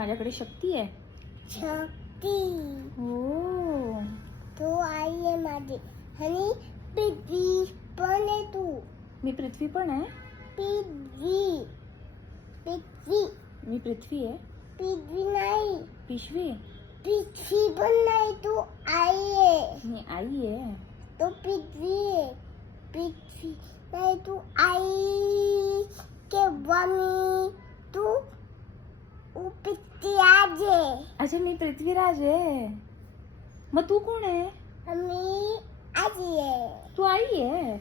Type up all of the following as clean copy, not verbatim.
माझ्याकडे शक्ती आहे. शक्ती. हो. तू आई आहे माझी आणि पृथ्वी पण आहे तू. मी पृथ्वी पण आहे. पृथ्वी. पृथ्वी. मी पृथ्वी आहे. पृथ्वी नाही. पिशवी. पृथ्वी पण नाही. तू आई आहे. मी आई आहे. तो पृथ्वी आहे. पृथ्वी नाही. तू आई केव्हा मी तू पृथ्वीराज आहे. अच्छा मी पृथ्वीराज आहे. मग तू कोण आहे? मी आजी आहे. तू आई आहे.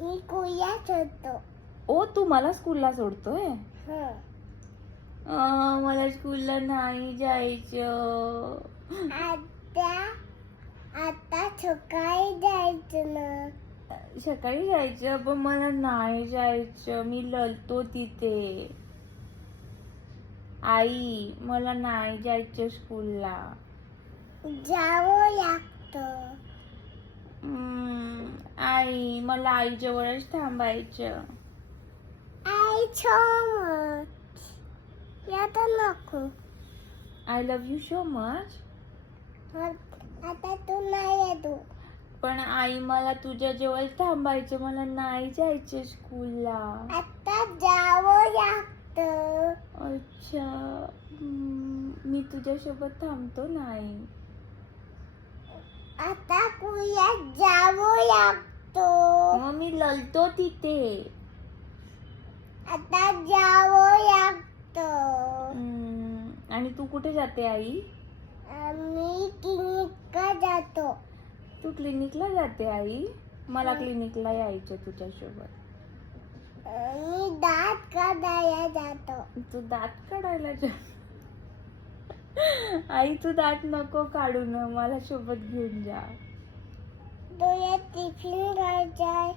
मी कुया होतो. ओ तू मला स्कूलला सोडतोय. हं. मला स्कूलला नाही जायचं. आता सकाळी जायचं ना. सकाळी जायचं पण मला नाही जायचं. मी लढतो तिथे. आई मला नाही जायचं स्कूलला. जावं लागतं. आई मला आईजवळच थांबायचं. आई मच आता नको. I love you so much. आता तू नाही येतो. पण आई मला तुझ्या जवळ थांबायचं. मला नाही जायचं स्कूलला. आता जावं लागतं. अच्छा मी तुझ्यासोबत थांबतो नाही. आता कुया जावं लागतो. मग मी लढतो तिथे. आता जावं लागतं. आणि तू कुठे जाते आई? मी क्लिनिकला जातो. तू क्लिनिकला जाते आई? मला क्लिनिकला यायचं तुझ्यासोबत. मी दात काढायला जातो. तू दात काढायला जा. आई तू दात नको काढू ना. मला सोबत घेऊन जा. तुला टिफिन घ्यायचा आहे.